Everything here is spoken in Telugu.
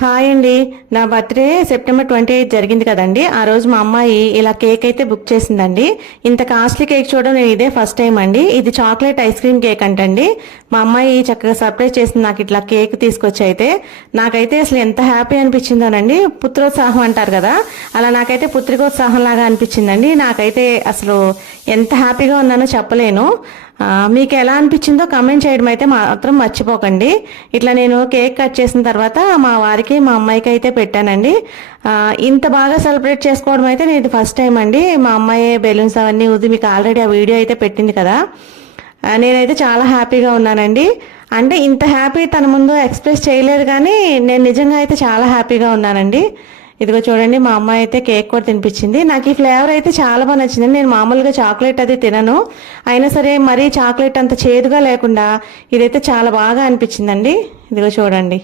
హాయ్ అండి. నా బర్త్డే సెప్టెంబర్ 28 జరిగింది కదండి. ఆ రోజు మా అమ్మాయి ఇలా కేక్ అయితే బుక్ చేసిందండి. ఇంత కాస్ట్లీ కేక్ చూడడం నేను ఇదే ఫస్ట్ టైం అండి. ఇది చాక్లెట్ ఐస్ క్రీమ్ కేక్ అంటండి. మా అమ్మాయి చక్కగా సర్ప్రైజ్ చేసింది నాకు ఇట్లా కేక్ తీసుకొచ్చి. అయితే నాకైతే అసలు ఎంత హ్యాపీ అనిపించిందోనండి. పుత్రోత్సాహం అంటారు కదా, అలా నాకైతే పుత్రికోత్సాహం లాగా అనిపించిందండి. నాకైతే అసలు ఎంత హ్యాపీగా ఉన్నానో చెప్పలేను. మీకు ఎలా అనిపించిందో కమెంట్ చేయడం అయితే మాత్రం మర్చిపోకండి. ఇట్లా నేను కేక్ కట్ చేసిన తర్వాత మా వారికి మా అమ్మాయికి అయితే పెట్టానండి. ఇంత బాగా సెలబ్రేట్ చేసుకోవడం అయితే నేను ఇది ఫస్ట్ టైం అండి. మా అమ్మాయి బెలూన్స్ అవన్నీ ఊది మీకు ఆల్రెడీ ఆ వీడియో అయితే పెట్టింది కదా. నేనైతే చాలా హ్యాపీగా ఉన్నానండి. అంటే ఇంత హ్యాపీ తన ముందు ఎక్స్ప్రెస్ చేయలేదు, కానీ నేను నిజంగా అయితే చాలా హ్యాపీగా ఉన్నానండి. ఇదిగో చూడండి, మా అమ్మాయి అయితే కేక్ కూడా తినిపించింది. నాకు ఈ ఫ్లేవర్ అయితే చాలా బాగా నచ్చింది. నేను మామూలుగా చాక్లెట్ అది తినను, అయినా సరే మరీ చాక్లెట్ అంత చేదుగా లేకుండా ఇదైతే చాలా బాగా అనిపించిందండి. ఇదిగో చూడండి.